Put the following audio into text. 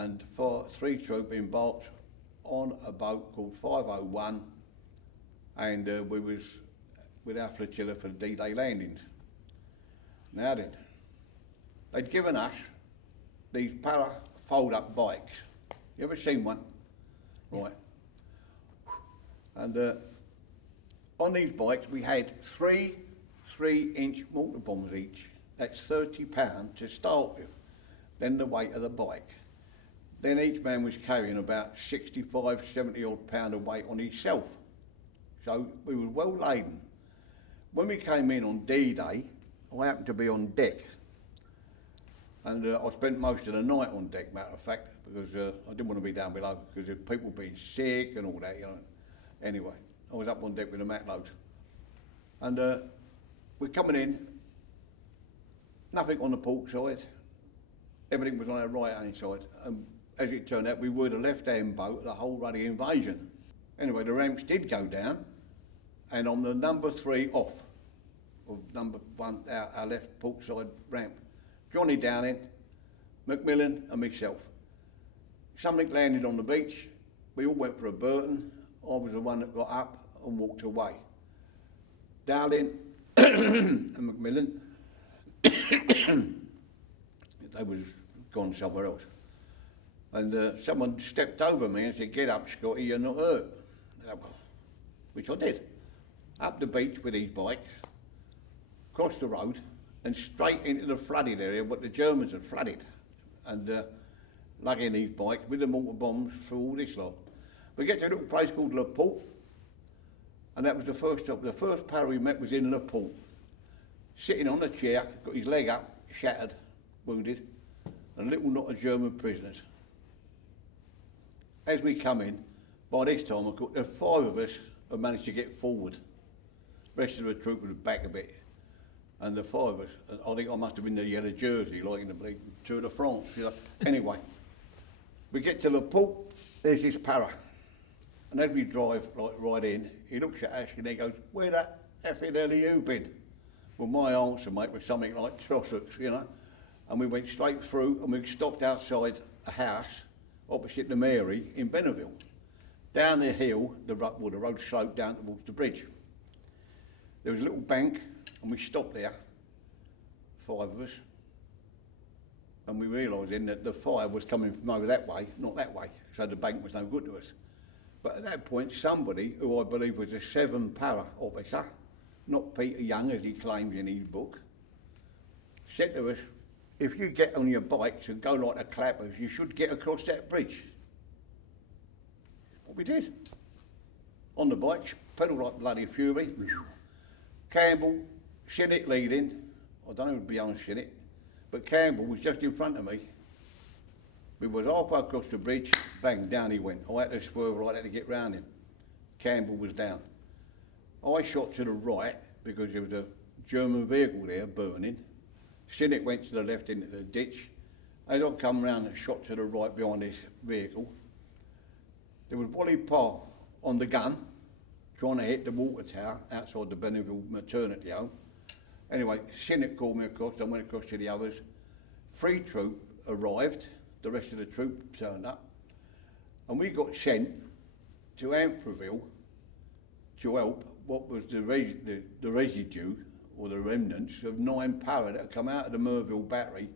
and 3 troop embarked on a boat called 501, and we was with our flotilla for the D-Day landings. Now then, they'd given us these para fold-up bikes. You ever seen one? Right. And on these bikes we had 3 3-inch mortar bombs each. That's 30 pounds to start with, then the weight of the bike. Then each man was carrying about 65, 70 odd pound of weight on himself. So we were well laden. When we came in on D-Day, I happened to be on deck. And I spent most of the night on deck, matter of fact, because I didn't want to be down below, because of people being sick and all that, you know. Anyway, I was up on deck with the matloads. And we're coming in, nothing on the port side, everything was on our right-hand side. And as it turned out, we were the left-hand boat of the whole ruddy invasion. Anyway, the ramps did go down, and on the number 3 off, of number 1, our left port side ramp, Johnny Downing, Macmillan and myself. Something landed on the beach, we all went for a Burton. I was the one that got up and walked away. Dowling and Macmillan, they was gone somewhere else. And someone stepped over me and said, "Get up, Scotty, you're not hurt." Which I did. Up the beach with these bikes, across the road, and straight into the flooded area, what the Germans had flooded. And lugging these bikes with the mortar bombs through all this lot. We get to a little place called Le Port, and that was the first stop. The first para we met was in Le Port. Sitting on a chair, got his leg up, shattered, wounded, and a little knot of German prisoners. As we come in, by this time, of course, the 5 of us had managed to get forward. The rest of the troop was back a bit. And the 5 of us, I think I must have been the yellow jersey, like in the Tour de France. You know. Anyway, we get to Le Port, there's this para. And as we drive right in, he looks at us and he goes, "Where the effing hell have you been?" Well, my answer, mate, was something like Trossachs, you know. And we went straight through and we stopped outside a house opposite the Mary in Benneville. Down the hill, the road sloped down towards the bridge. There was a little bank and we stopped there, 5 of us. And we realised then that the fire was coming from over that way, not that way. So the bank was no good to us. But at that point, somebody, who I believe was a 7 para officer, not Peter Young as he claims in his book, said to us, "If you get on your bikes and go like the clappers, you should get across that bridge." What we did. On the bikes, pedalled like bloody fury. Campbell, Shinnick leading. I don't know who'd be on Shinnick, but Campbell was just in front of me. We was halfway across the bridge, bang, down he went. I had to swerve right, had to get round him. Campbell was down. I shot to the right because there was a German vehicle there burning. Shinnick went to the left into the ditch. As I come round and shot to the right behind this vehicle, there was Wally Parr on the gun, trying to hit the water tower outside the Benneville maternity home. Anyway, Shinnick called me across, I went across to the others. 3 troop arrived, the rest of the troop turned up, and we got sent to Amfreville to help what was the residue or the remnants of 9 para that had come out of the Merville battery